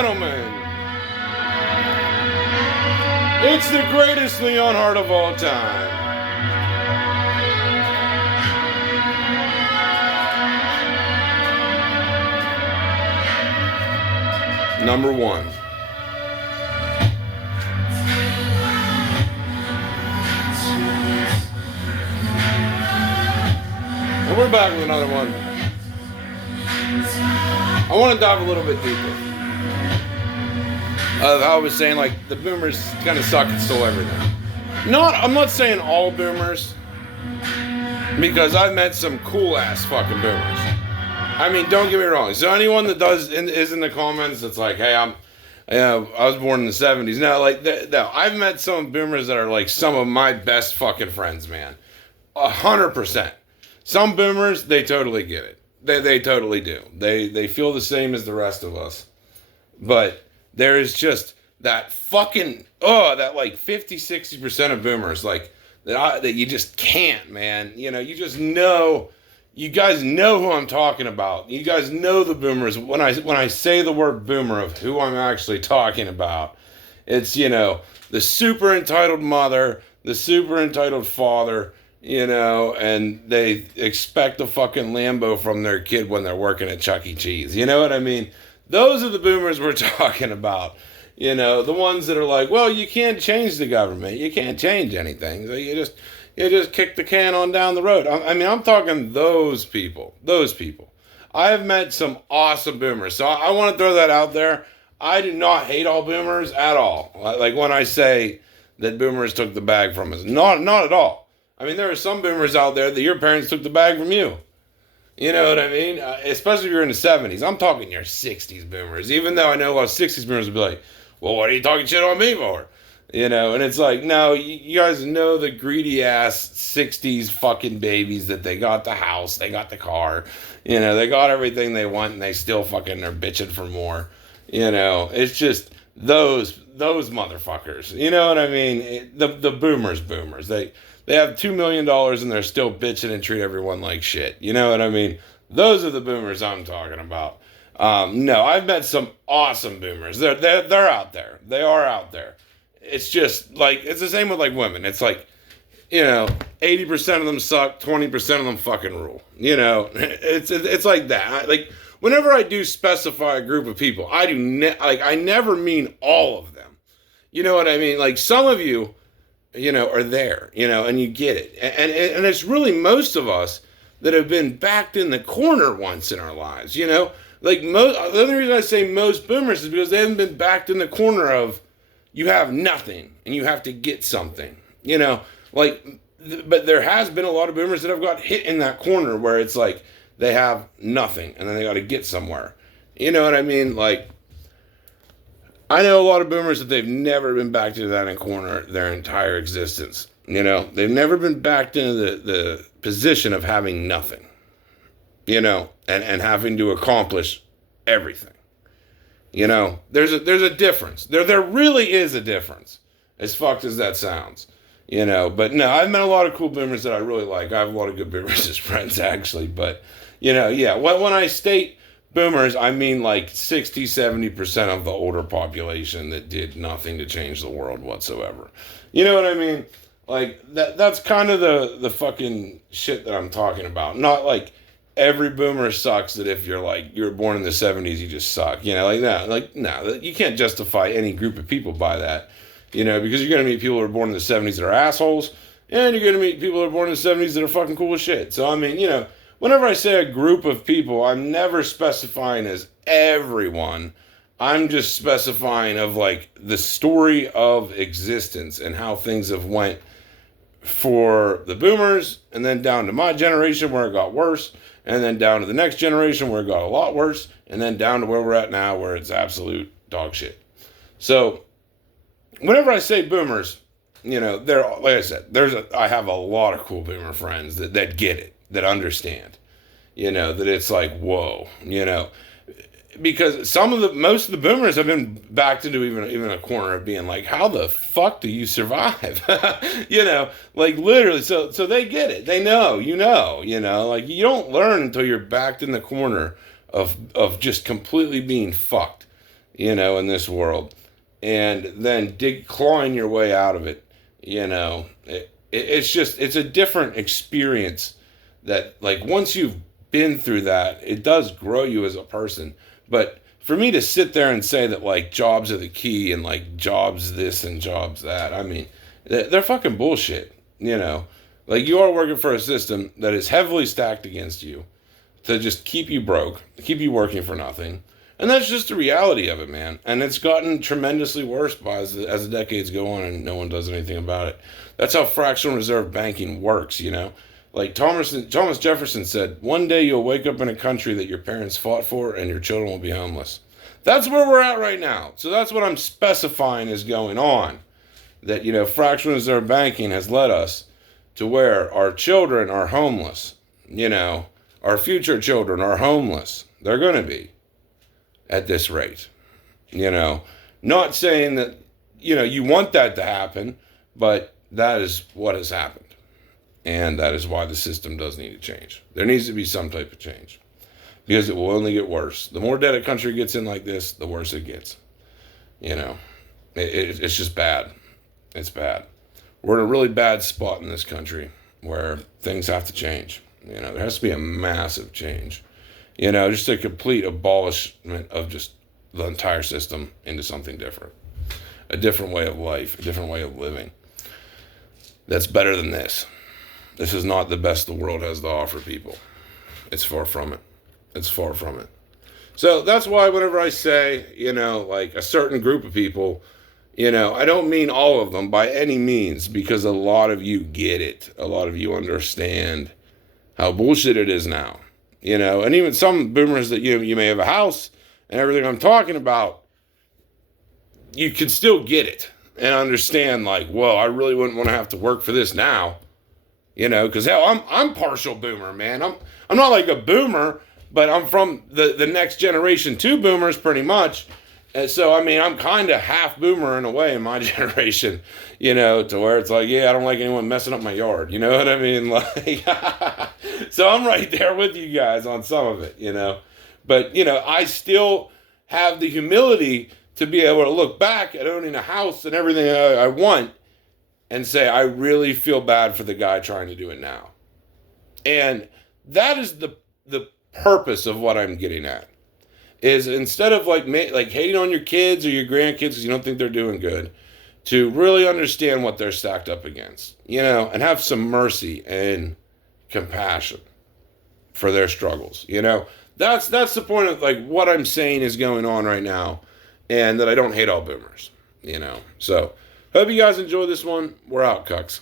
gentlemen, it's the greatest Leon Hart of all time. Number one. And we're back with another one. I want to dive a little bit deeper. I was saying, like, the boomers kind of suck and stole everything. I'm not saying all boomers, because I've met some cool ass fucking boomers. I mean, don't get me wrong. So anyone that is in the comments that's like, hey, I was born in the 70s. No, I've met some boomers that are like some of my best fucking friends, man. 100%. Some boomers, they totally get it. They totally do. They feel the same as the rest of us. But there's just that fucking, that like 50-60% of boomers, like, that you just can't, man. You know, you just know, you guys know who I'm talking about. You guys know the boomers. When I say the word boomer of who I'm actually talking about, it's, you know, the super entitled mother, the super entitled father, you know, and they expect a fucking Lambo from their kid when they're working at Chuck E. Cheese. You know what I mean? Those are the boomers we're talking about. You know, the ones that are like, well, you can't change the government. You can't change anything. So you just kick the can on down the road. I mean, I'm talking those people. Those people. I have met some awesome boomers. So I want to throw that out there. I do not hate all boomers at all. Like when I say that boomers took the bag from us. Not at all. I mean, there are some boomers out there that your parents took the bag from you. You know what I mean? Especially if you're in the 70s. I'm talking your 60s boomers. Even though I know a lot of 60s boomers will be like, well, what are you talking shit on me for? You know, and it's like, no, you guys know the greedy ass 60s fucking babies that they got the house, they got the car, you know, they got everything they want and they still fucking are bitching for more. You know, it's just those motherfuckers. You know what I mean? The boomers. They have $2 million and they're still bitching and treat everyone like shit. You know what I mean? Those are the boomers I'm talking about. No, I've met some awesome boomers. They're out there. They are out there. It's just like, it's the same with like women. It's like, you know, 80% of them suck, 20% of them fucking rule. You know, it's like that. Like whenever I do specify a group of people, I never mean all of them. You know what I mean? Like some of you, you know, are there, you know, and you get it. And it's really most of us that have been backed in the corner once in our lives, you know? Like, the only reason I say most boomers is because they haven't been backed in the corner of you have nothing and you have to get something, you know? Like, but there has been a lot of boomers that have got hit in that corner where it's like they have nothing and then they got to get somewhere. You know what I mean? Like, I know a lot of boomers that they've never been backed into that corner their entire existence. You know, they've never been backed into the position of having nothing, you know, and having to accomplish everything. You know, there's a difference. There really is a difference, as fucked as that sounds. You know, but no, I've met a lot of cool boomers that I really like. I have a lot of good boomers as friends, actually. But, you know, yeah, when I state boomers, I mean like 60-70% of the older population that did nothing to change the world whatsoever. You know what I mean? Like, that's kind of the fucking shit that I'm talking about. Not like every boomer sucks, that if you're like, you were born in the 70s, you just suck. You know, like that. Like, no, you can't justify any group of people by that. You know, because you're going to meet people who are born in the 70s that are assholes, and you're going to meet people who are born in the 70s that are fucking cool as shit. So, I mean, you know, whenever I say a group of people, I'm never specifying as everyone. I'm just specifying of like the story of existence and how things have went for the boomers, and then down to my generation where it got worse, and then down to the next generation where it got a lot worse, and then down to where we're at now where it's absolute dog shit. So whenever I say boomers, you know, they're, like I said, I have a lot of cool boomer friends that get it, that understand, you know, that it's like, whoa, you know, because most of the boomers have been backed into even a corner of being like, how the fuck do you survive? You know, like literally, so they get it. They know, you know, like you don't learn until you're backed in the corner of just completely being fucked. in this world, and then clawing your way out of it. It's a different experience that, like, once you've been through that, it does grow you as a person. But for me to sit there and say that, like, jobs are the key and, like, jobs this and jobs that, I mean, they're fucking bullshit. Like, you are working for a system that is heavily stacked against you to just keep you broke, keep you working for nothing. And that's just the reality of it, man. And it's gotten tremendously worse as the decades go on and no one does anything about it. That's how fractional reserve banking works, Like Thomas Jefferson said, one day you'll wake up in a country that your parents fought for and your children will be homeless. That's where we're at right now. So that's what I'm specifying is going on. That, fractional reserve banking has led us to where our children are homeless. Our future children are homeless. They're going to be at this rate. Not saying that, you want that to happen, but that is what has happened. And that is why the system does need to change. There needs to be some type of change because it will only get worse. The more debt a country gets in like this, the worse it gets. It's just bad. It's bad. We're in a really bad spot in this country where things have to change. There has to be a massive change. Just a complete abolishment of just the entire system into something different. A different way of life, a different way of living. That's better than this. This is not the best the world has to offer people. It's far from it. It's far from it. So that's why whenever I say, like a certain group of people, I don't mean all of them by any means, because a lot of you get it. A lot of you understand how bullshit it is now. And even some boomers that you may have a house and everything I'm talking about, you can still get it and understand, like, well, I really wouldn't want to have to work for this now. Because hell, I'm partial boomer, man. I'm not like a boomer, but I'm from the next generation to boomers pretty much. And so, I mean, I'm kind of half boomer in a way in my generation, to where it's like, yeah, I don't like anyone messing up my yard. You know what I mean? Like, so I'm right there with you guys on some of it, But, I still have the humility to be able to look back at owning a house and everything I want and say, I really feel bad for the guy trying to do it now. And that is the purpose of what I'm getting at. Is instead of like hating on your kids or your grandkids because you don't think they're doing good, to really understand what they're stacked up against, and have some mercy and compassion for their struggles. That's the point of like what I'm saying is going on right now, and that I don't hate all boomers. So hope you guys enjoy this one. We're out, cucks.